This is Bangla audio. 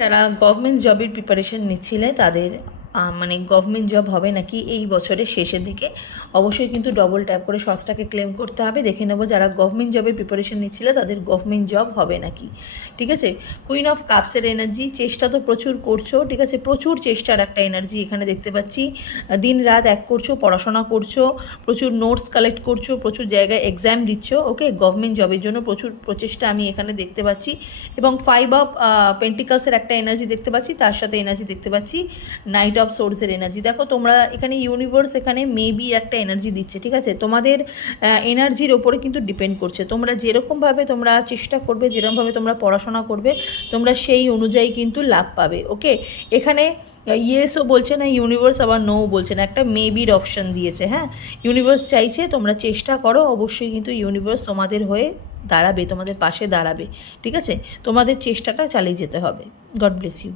যারা গভর্নমেন্ট জবের প্রিপারেশন নিচ্ছিলে তাদের মানে গভর্নমেন্ট জব হবে নাকি এই বছরের শেষের দিকে, অবশ্যই কিন্তু ডবল ট্যাপ করে সসটাকে ক্লেম করতে হবে। দেখে নেবো যারা গভর্নমেন্ট জবের প্রিপারেশন নিচ্ছিলে তাদের গভর্নমেন্ট জব হবে নাকি। ঠিক আছে, কুইন অফ কাপসের এনার্জি, চেষ্টা তো প্রচুর করছো, ঠিক আছে, প্রচুর চেষ্টার একটা এনার্জি এখানে দেখতে পাচ্ছি। দিন রাত এক করছো, পড়াশোনা করছো, প্রচুর নোটস কালেক্ট করছো, প্রচুর জায়গায় এক্সাম দিচ্ছ। ওকে, গভর্নমেন্ট জবের জন্য প্রচুর প্রচেষ্টা আমি এখানে দেখতে পাচ্ছি। এবং 5 অফ পেন্টিকালসের একটা এনার্জি দেখতে পাচ্ছি, তার সাথে এনার্জি দেখতে পাচ্ছি নাইট অফ সোর্সের এনার্জি। দেখো তোমরা এখানে ইউনিভার্স এখানে মেবি একটা এনার্জি দিচ্ছে, ঠিক আছে, তোমাদের এনার্জির ওপরে কিন্তু ডিপেন্ড করছে। তোমরা যেরকমভাবে তোমরা চেষ্টা করবে, যেরকমভাবে তোমরা পড়াশোনা করবে, তোমরা সেই অনুযায়ী কিন্তু লাভ পাবে। ওকে, এখানে ইয়েসও বলছে না ইউনিভার্স, আবার নো বলছে না, একটা মেবির অপশান দিয়েছে। হ্যাঁ, ইউনিভার্স চাইছে তোমরা চেষ্টা করো, অবশ্যই কিন্তু ইউনিভার্স তোমাদের হয়ে দাঁড়াবে, তোমাদের পাশে দাঁড়াবে। ঠিক আছে, তোমাদের চেষ্টাটা চালিয়ে যেতে হবে। God bless you.